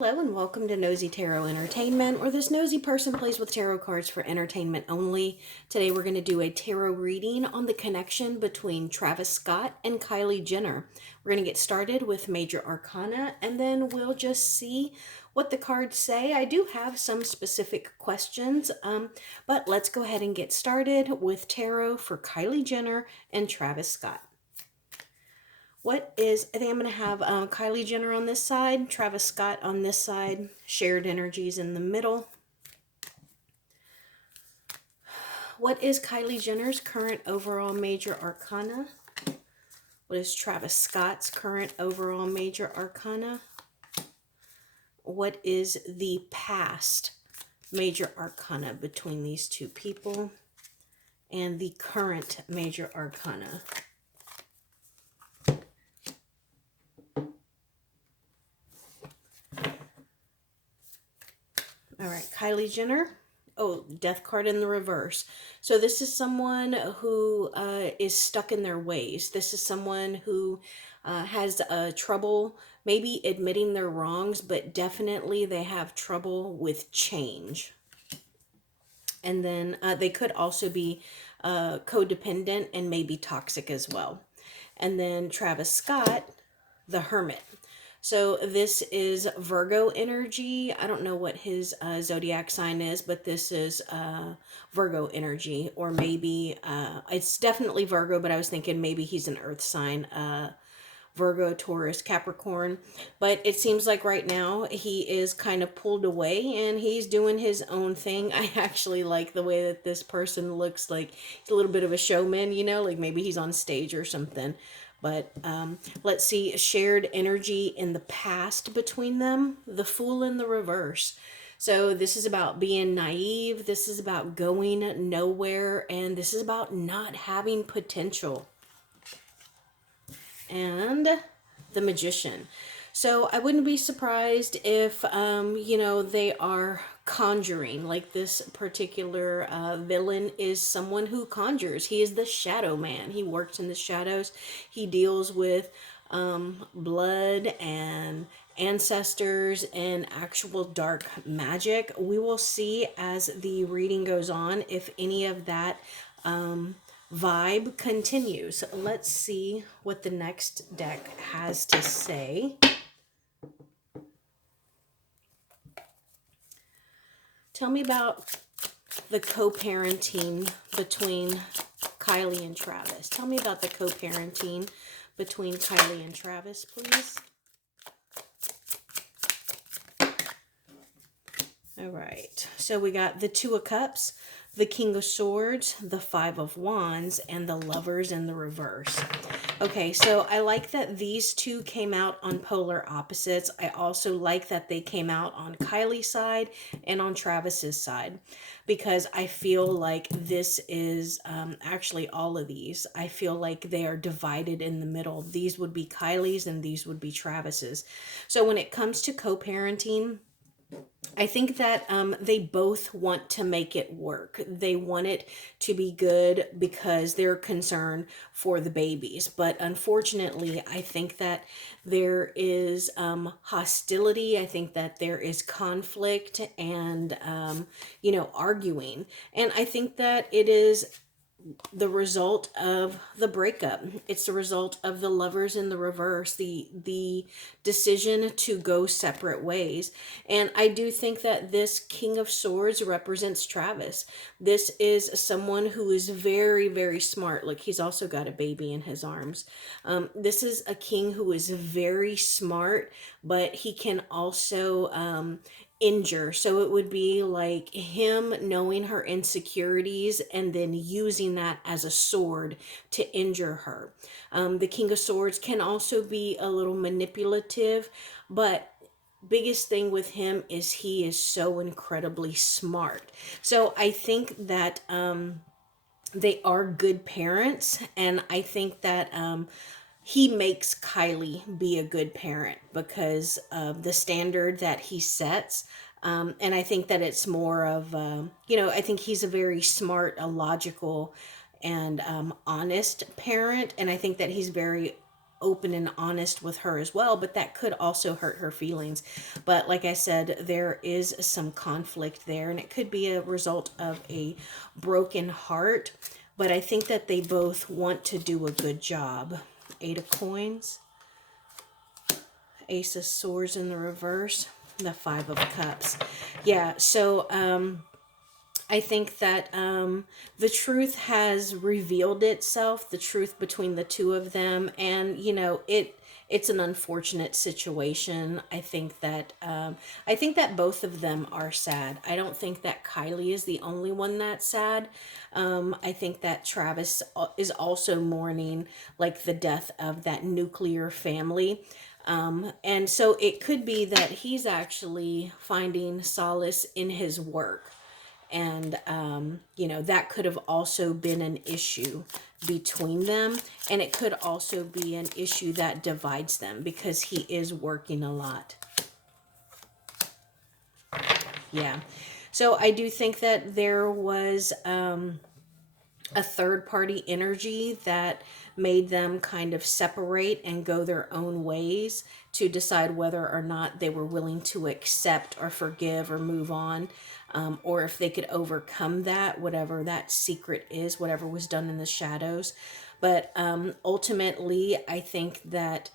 Hello and welcome to Nosy Tarot Entertainment, where this nosy person plays with tarot cards for entertainment only. Today we're going to do a tarot reading on the connection between Travis Scott and Kylie Jenner. We're going to get started with Major Arcana, and then we'll just see what the cards say. I do have some specific questions, but let's go ahead and get started with tarot for Kylie Jenner and Travis Scott. I think I'm going to have Kylie Jenner on this side, Travis Scott on this side, shared energies in the middle. What is Kylie Jenner's current overall major arcana? What is Travis Scott's current overall major arcana? What is the past major arcana between these two people? And the current major arcana. All right, Kylie Jenner. Oh, death card in the reverse. So this is someone who is stuck in their ways. This is someone who has trouble maybe admitting their wrongs, but definitely they have trouble with change. And then they could also be codependent and maybe toxic as well. And then Travis Scott, the Hermit. So this is Virgo energy. I don't know what his zodiac sign is, but this is Virgo energy. Or maybe, it's definitely Virgo, but I was thinking maybe he's an earth sign. Virgo, Taurus, Capricorn. But it seems like right now he is kind of pulled away and he's doing his own thing. I actually like the way that this person looks like he's a little bit of a showman, you know, like maybe he's on stage or something. But let's see, shared energy in the past between them. The Fool in the reverse. So this is about being naive. This is about going nowhere. And this is about not having potential. And the Magician. So I wouldn't be surprised if, they are conjuring. Like this particular villain is someone who conjures. He is the shadow man. He works in the shadows. He deals with blood and ancestors and actual dark magic. We will see as the reading goes on if any of that vibe continues. Let's see what the next deck has to say. Tell me about the co-parenting between Kylie and Travis. Tell me about the co-parenting between Kylie and Travis, please. All right. So we got the Two of Cups, the King of Swords, the Five of Wands, and the Lovers in the reverse. Okay, so I like that these two came out on polar opposites. I also like that they came out on Kylie's side and on Travis's side, because I feel like this is actually all of these. I feel like they are divided in the middle. These would be Kylie's and these would be Travis's. So when it comes to co-parenting, I think that they both want to make it work. They want it to be good because they're concerned for the babies. But unfortunately, I think that there is hostility. I think that there is conflict and, arguing. And I think that it is the result of the breakup. It's the result of the Lovers in the reverse, the decision to go separate ways. And I do think that this King of Swords represents Travis. This is someone who is very, very smart. Look, he's also got a baby in his arms. This is a king who is very smart, but he can also injure. So it would be like him knowing her insecurities and then using that as a sword to injure her. The King of Swords can also be a little manipulative, but biggest thing with him is he is so incredibly smart. So I think that they are good parents, and I think that he makes Kylie be a good parent because of the standard that he sets. And I think that it's more of, I think he's a very smart, a logical, and honest parent. And I think that he's very open and honest with her as well, but that could also hurt her feelings. But like I said, there is some conflict there, and it could be a result of a broken heart. But I think that they both want to do a good job. 8 of Coins, Ace of Swords in the reverse, the 5 of Cups. Yeah, so I think that the truth has revealed itself, the truth between the two of them, and you know it's an unfortunate situation. I think that both of them are sad. I don't think that Kylie is the only one that's sad. I think that Travis is also mourning like the death of that nuclear family. And so it could be that he's actually finding solace in his work. And you know, that could have also been an issue between them, and it could also be an issue that divides them because he is working a lot. Yeah, so I do think that there was a third party energy that made them kind of separate and go their own ways to decide whether or not they were willing to accept or forgive or move on, or if they could overcome that, whatever that secret is, whatever was done in the shadows. But ultimately, I think that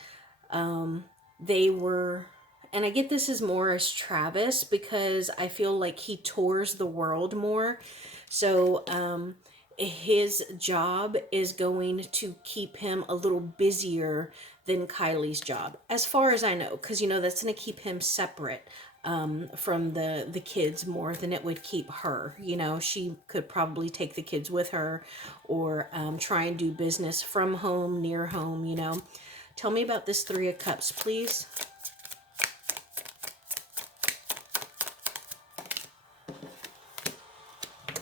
they were, and I get this is more as Travis because I feel like he tours the world more. So, his job is going to keep him a little busier than Kylie's job, as far as I know, because you know that's going to keep him separate from the kids more than it would keep her. You know, she could probably take the kids with her, or try and do business from home, near home. You know, tell me about this 3 of Cups, please.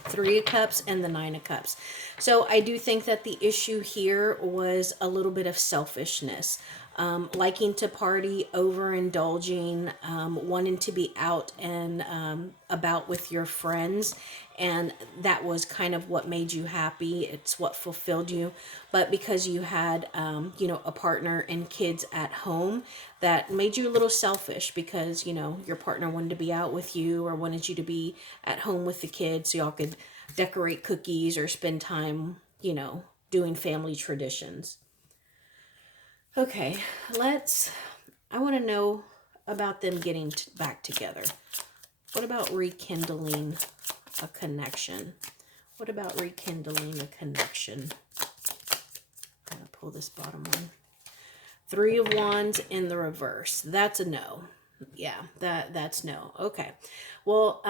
Three of Cups and the 9 of Cups. So I do think that the issue here was a little bit of selfishness. Liking to party, overindulging, wanting to be out and about with your friends. And that was kind of what made you happy. It's what fulfilled you. But because you had, you know, a partner and kids at home, that made you a little selfish because, you know, your partner wanted to be out with you or wanted you to be at home with the kids so y'all could decorate cookies or spend time, you know, doing family traditions. Okay, I want to know about them getting back together. What about rekindling a connection? What about rekindling a connection? I'm going to pull this bottom one. 3 of Wands in the reverse. That's a no. Yeah, that's no. Okay. Well,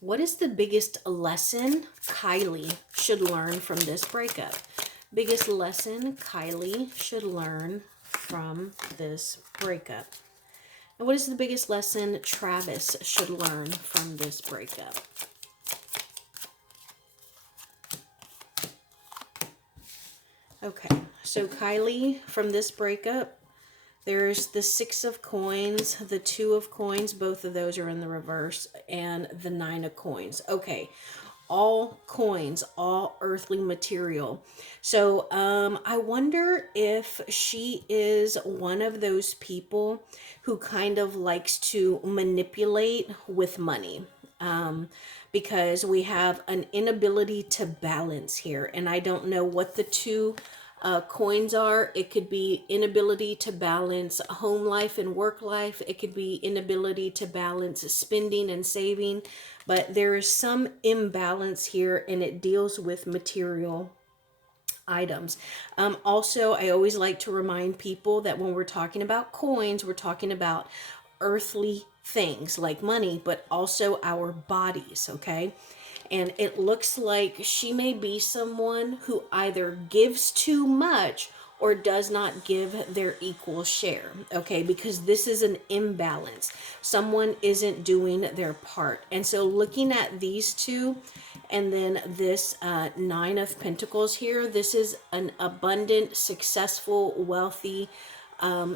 what is the biggest lesson Kylie should learn from this breakup? Biggest lesson Kylie should learn from this breakup. And what is the biggest lesson Travis should learn from this breakup? Okay, so Kylie, from this breakup, there's the 6 of Coins, the 2 of Coins, both of those are in the reverse, and the 9 of Coins. Okay, all coins, all earthly material. So I wonder if she is one of those people who kind of likes to manipulate with money. Because we have an inability to balance here, and I don't know what the 2 coins are. It could be inability to balance home life and work life. It could be inability to balance spending and saving. But there is some imbalance here, and it deals with material items. Also, I always like to remind people that when we're talking about coins, we're talking about earthly things like money, but also our bodies, okay? And it looks like she may be someone who either gives too much or does not give their equal share, okay? Because this is an imbalance. Someone isn't doing their part. And so looking at these two, and then this 9 of Pentacles here, this is an abundant, successful, wealthy,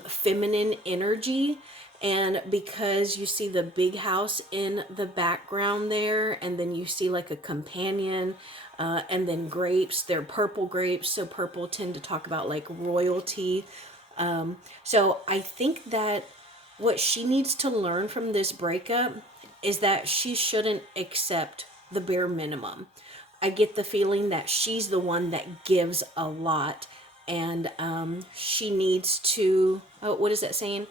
feminine energy. And because you see the big house in the background there, and then you see like a companion, and then grapes, they're purple grapes. So purple tend to talk about like royalty. So I think that what she needs to learn from this breakup is that she shouldn't accept the bare minimum. I get the feeling that she's the one that gives a lot, and she needs to, oh, what is that saying?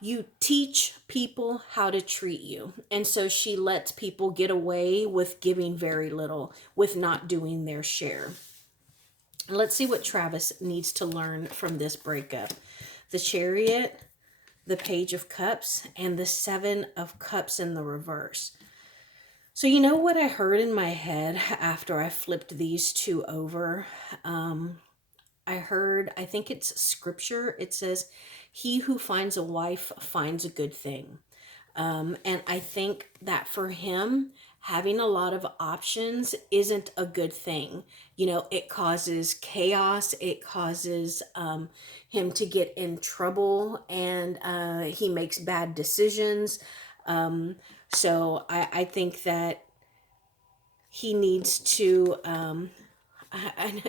You teach people how to treat you. And so she lets people get away with giving very little, with not doing their share. Let's see what Travis needs to learn from this breakup. The Chariot, the Page of Cups, and the Seven of Cups in the reverse. So you know what I heard in my head after I flipped these two over? I heard, I think it's scripture. It says, he who finds a wife finds a good thing. And I think that for him, having a lot of options isn't a good thing. You know, it causes chaos. It causes him to get in trouble, and he makes bad decisions. So I think that he needs to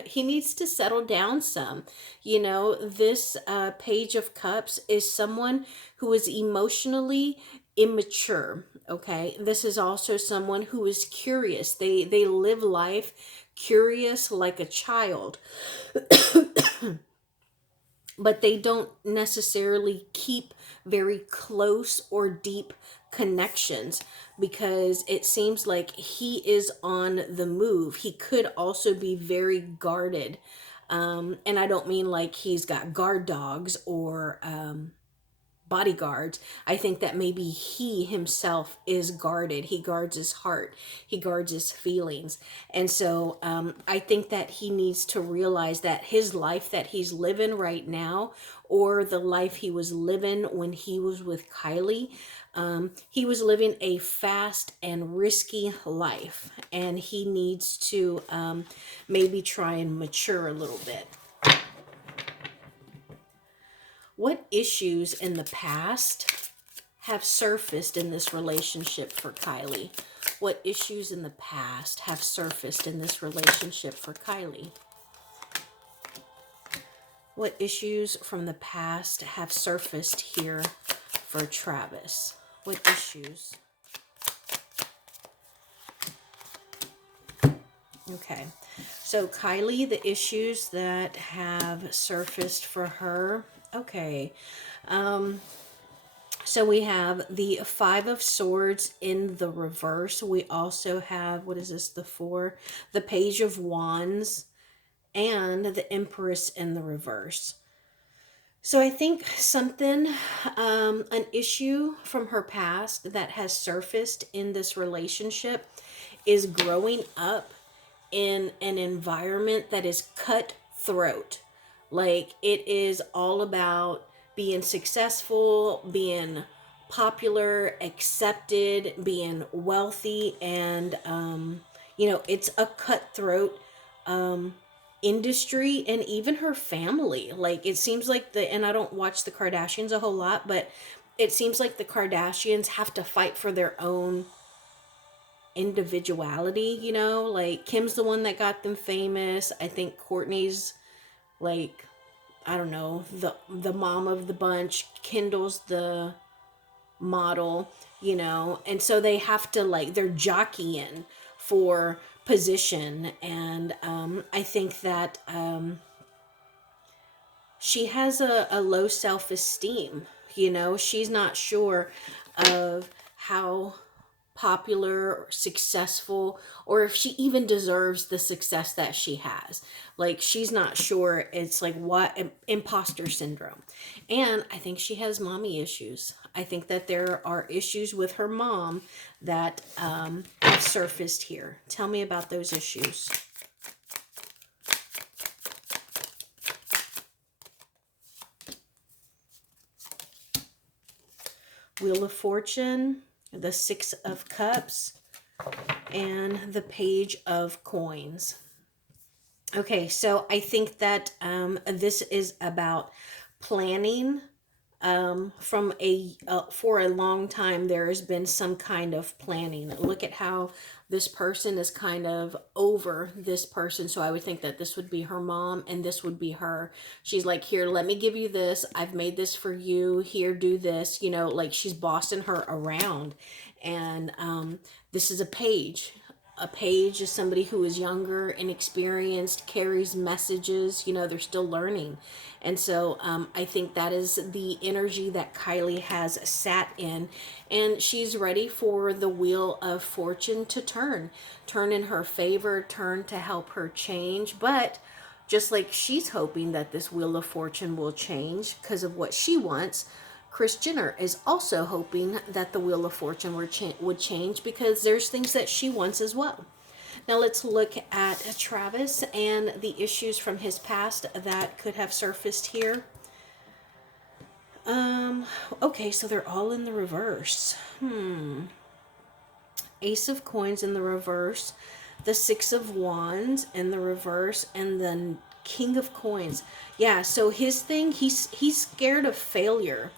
he needs to settle down some. You know, this Page of Cups is someone who is emotionally immature. Okay, this is also someone who is curious. They live life curious like a child, but they don't necessarily keep very close or deep connections, because it seems like he is on the move. He could also be very guarded. And I don't mean like he's got guard dogs or bodyguards. I think that maybe he himself is guarded. He guards his heart. He guards his feelings. And so I think that he needs to realize that his life that he's living right now, or the life he was living when he was with Kylie, he was living a fast and risky life. And he needs to maybe try and mature a little bit. What issues in the past have surfaced in this relationship for Kylie? What issues in the past have surfaced in this relationship for Kylie? What issues from the past have surfaced here for Travis? What issues? Okay, so Kylie, the issues that have surfaced for her. Okay, so we have the Five of Swords in the reverse. We also have, what is this, the Four? The Page of Wands and the Empress in the reverse. So I think something, an issue from her past that has surfaced in this relationship is growing up in an environment that is cutthroat. Like, it is all about being successful, being popular, accepted, being wealthy, and you know, it's a cutthroat industry. And even her family, like, it seems like and I don't watch the Kardashians a whole lot, but it seems like the Kardashians have to fight for their own individuality, you know, like Kim's the one that got them famous. I think Courtney's like, I don't know, the mom of the bunch. Kendall's the model, you know, and so they have to, like, they're jockeying for position. And I think that she has a low self-esteem. You know, she's not sure of how popular or successful, or if she even deserves the success that she has. Like, she's not sure. It's like, what, imposter syndrome. And I think she has mommy issues. I think that there are issues with her mom that have surfaced here. Tell me about those issues. Wheel of Fortune, the Six of Cups, and the Page of Coins. Okay, so I think that this is about planning, from for a long time there has been some kind of planning. Look at how this person is kind of over this person, so I would think that this would be her mom and this would be her. She's like, here, let me give you this, I've made this for you, here, do this, you know, like she's bossing her around. And this is a page. A page is somebody who is younger and experienced, carries messages, you know, they're still learning. And so I think that is the energy that Kylie has sat in. And she's ready for the wheel of fortune to turn in her favor, turn to help her change. But just like she's hoping that this wheel of fortune will change because of what she wants, Kris Jenner is also hoping that the wheel of fortune would change because there's things that she wants as well. Now let's look at Travis and the issues from his past that could have surfaced here. Okay, so they're all in the reverse. Ace of Coins in the reverse, the Six of Wands in the reverse, and the King of Coins. Yeah, so his thing, he's scared of failure.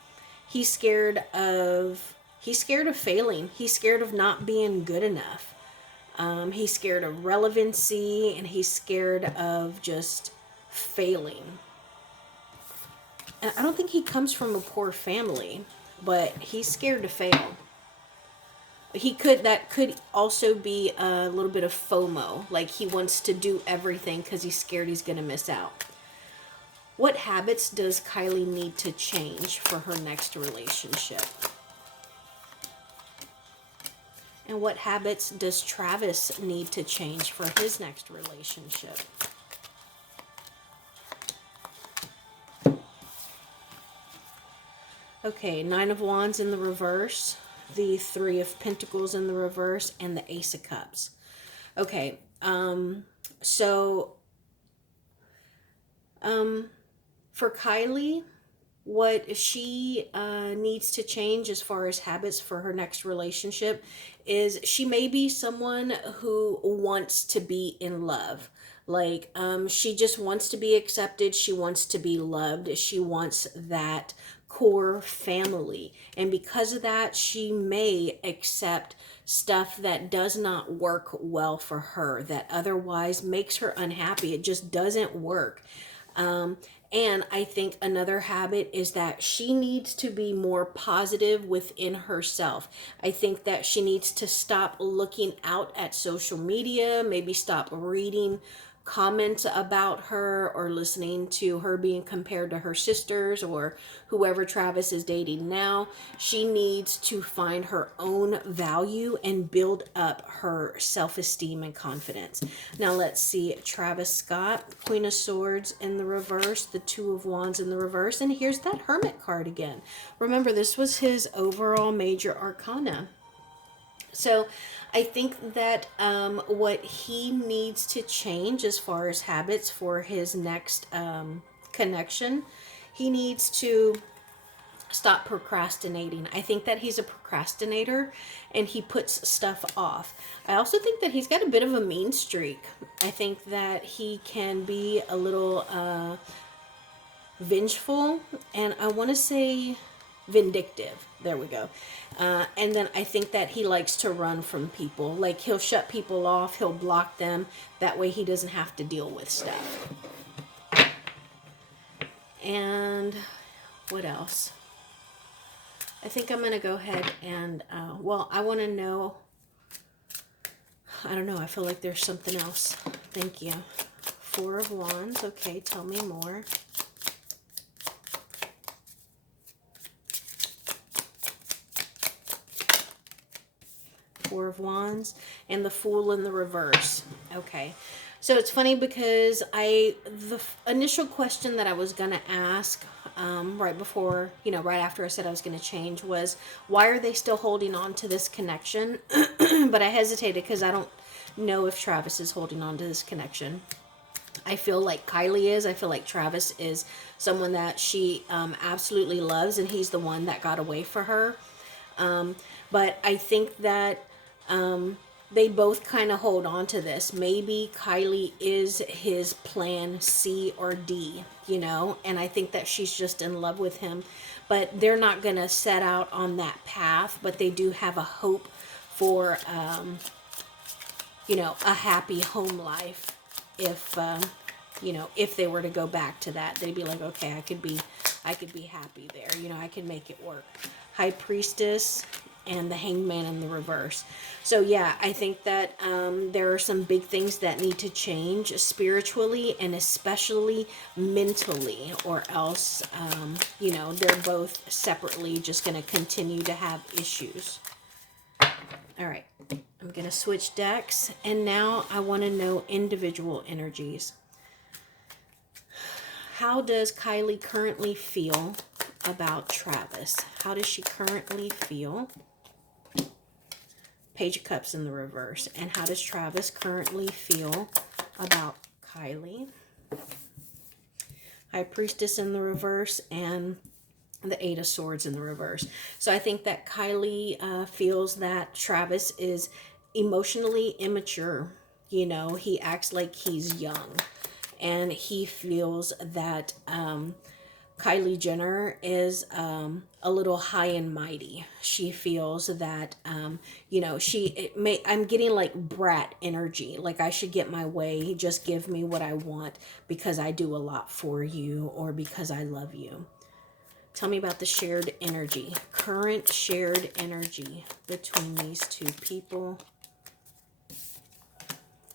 He's scared of failing. He's scared of not being good enough. He's scared of relevancy, and he's scared of just failing. And I don't think he comes from a poor family, but he's scared to fail. That could also be a little bit of FOMO, like he wants to do everything because he's scared he's going to miss out. What habits does Kylie need to change for her next relationship? And what habits does Travis need to change for his next relationship? Okay, Nine of Wands in the reverse, the Three of Pentacles in the reverse, and the Ace of Cups. Okay, for Kylie, what she needs to change as far as habits for her next relationship is she may be someone who wants to be in love. Like, she just wants to be accepted. She wants to be loved. She wants that core family. And because of that, she may accept stuff that does not work well for her, that otherwise makes her unhappy. It just doesn't work. And I think another habit is that she needs to be more positive within herself. I think that she needs to stop looking out at social media, maybe stop reading comments about her or listening to her being compared to her sisters or whoever Travis is dating now. She needs to find her own value and build up her self-esteem and confidence. Now let's see, Travis Scott, Queen of Swords in the reverse, the Two of Wands in the reverse, and here's that Hermit card again. Remember, this was his overall major arcana. So I think that what he needs to change as far as habits for his next connection, he needs to stop procrastinating. I think that he's a procrastinator and he puts stuff off. I also think that he's got a bit of a mean streak. I think that he can be a little vengeful, and I want to say vindictive. There we go. And then I think that he likes to run from people. Like, he'll shut people off, he'll block them. That way he doesn't have to deal with stuff. And what else? I think I'm going to go ahead and, well, I want to know, I don't know, I feel like there's something else. Thank you. Four of Wands. Okay, tell me more. Four of Wands and the Fool in the reverse. Okay, so it's funny because the initial question that I was gonna ask right before, right after I said I was gonna change was, why are they still holding on to this connection? But I hesitated because I don't know if Travis is holding on to this connection. I feel like Kylie is. I feel like Travis is someone that she absolutely loves, and he's the one that got away for her. But I think that they both kind of hold on to this. Maybe Kylie is his plan C or D, and I think that she's just in love with him. but they're not going to set out on that path, but they do have a hope for, you know, a happy home life. If, you know, if they were to go back to that, they'd be like, okay, I could be happy there. You know, I can make it work. High Priestess and the Hangman in the reverse. So yeah, I think that there are some big things that need to change spiritually and especially mentally, or else, you know, they're both separately just going to continue to have issues. All right, I'm going to switch decks, and now I want to know individual energies. How does Kylie currently feel about Travis? How does she currently feel? Page of Cups in the reverse. And how does Travis currently feel about Kylie? High Priestess in the reverse and the Eight of Swords in the reverse. So I think that Kylie feels that Travis is emotionally immature. You know, he acts like he's young. And he feels that Kylie Jenner is a little high and mighty. She feels that, you know, I'm getting like brat energy. Like I should get my way. Just give me what I want because I do a lot for you or because I love you. Tell me about the shared energy. Current shared energy between these two people.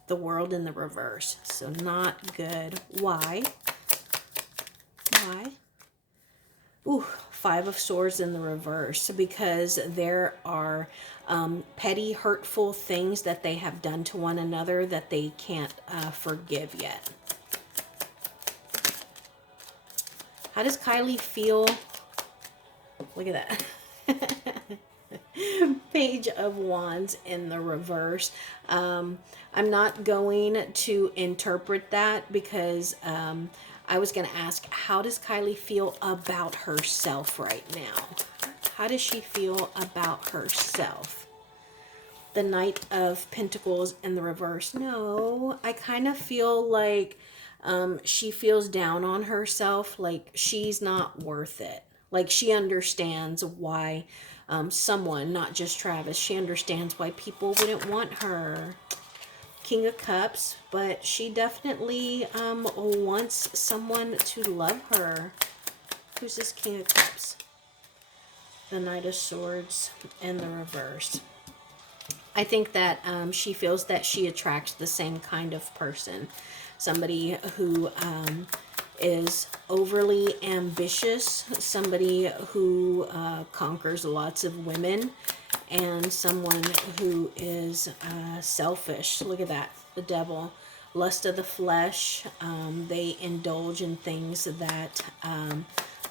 The World in the reverse. So not good. Why? Why? Ooh, Five of Swords in the reverse. Because there are petty, hurtful things that they have done to one another that they can't forgive yet. How does Kylie feel? Look at that. Page of Wands in the reverse. I'm not going to interpret that because I was going to ask, how does Kylie feel about herself right now? How does she feel about herself? The Knight of Pentacles in the reverse. No, I kind of feel like she feels down on herself, like she's not worth it. Like she understands why someone, not just Travis, she understands why people wouldn't want her. King of Cups, but she definitely wants someone to love her. Who's this King of Cups? The Knight of Swords in the reverse. I think that she feels that she attracts the same kind of person. Somebody who is overly ambitious, somebody who conquers lots of women, and someone who is selfish. Look at that, the Devil. Lust of the flesh. They indulge in things that,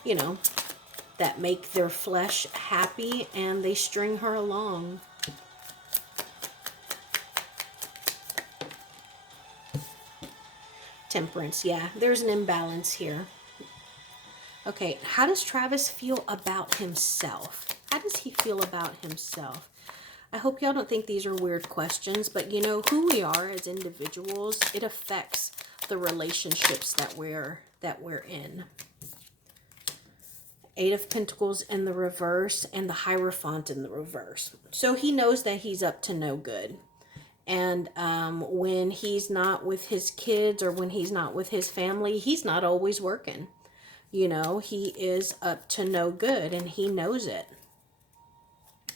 you know, that make their flesh happy, and they string her along. Temperance, yeah, there's an imbalance here. Okay, how does Travis feel about himself? How does he feel about himself? I hope y'all don't think these are weird questions, but you know, who we are as individuals, it affects the relationships that we're in. Eight of Pentacles in the reverse and the Hierophant in the reverse. So he knows that he's up to no good. And when he's not with his kids or when he's not with his family, he's not always working. You know, he is up to no good and he knows it.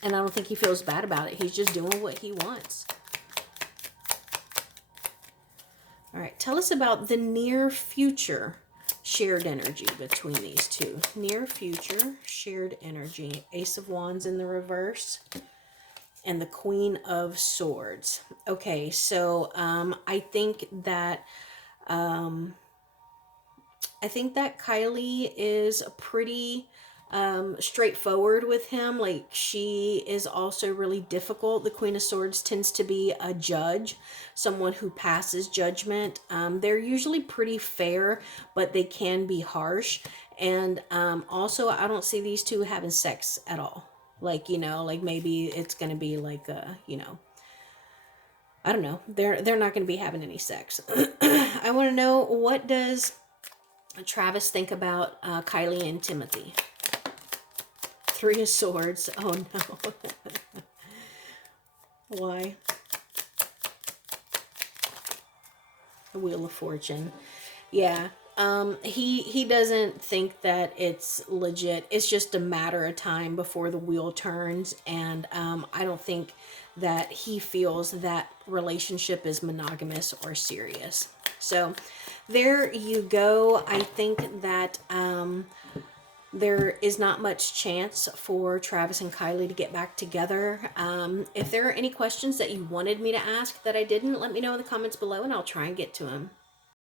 And I don't think he feels bad about it. He's just doing what he wants. All right, tell us about the near future shared energy between these two. Near future shared energy. Ace of Wands in the reverse. And the Queen of Swords. Okay, so I think that Kylie is pretty straightforward with him. Like, she is also really difficult. The Queen of Swords tends to be a judge, someone who passes judgment. They're usually pretty fair, but they can be harsh. And also, I don't see these two having sex at all. Like, you know, like maybe it's going to be like, you know, I don't know. They're not going to be having any sex. I want to know, what does Travis think about Kylie and Timothy? Three of Swords. Oh no. Why? The Wheel of Fortune. Yeah. He doesn't think that it's legit. It's just a matter of time before the wheel turns, and I don't think that he feels that relationship is monogamous or serious. So there you go. I think that there is not much chance for Travis and Kylie to get back together. If there are any questions that you wanted me to ask that I didn't, let me know in the comments below and I'll try and get to them.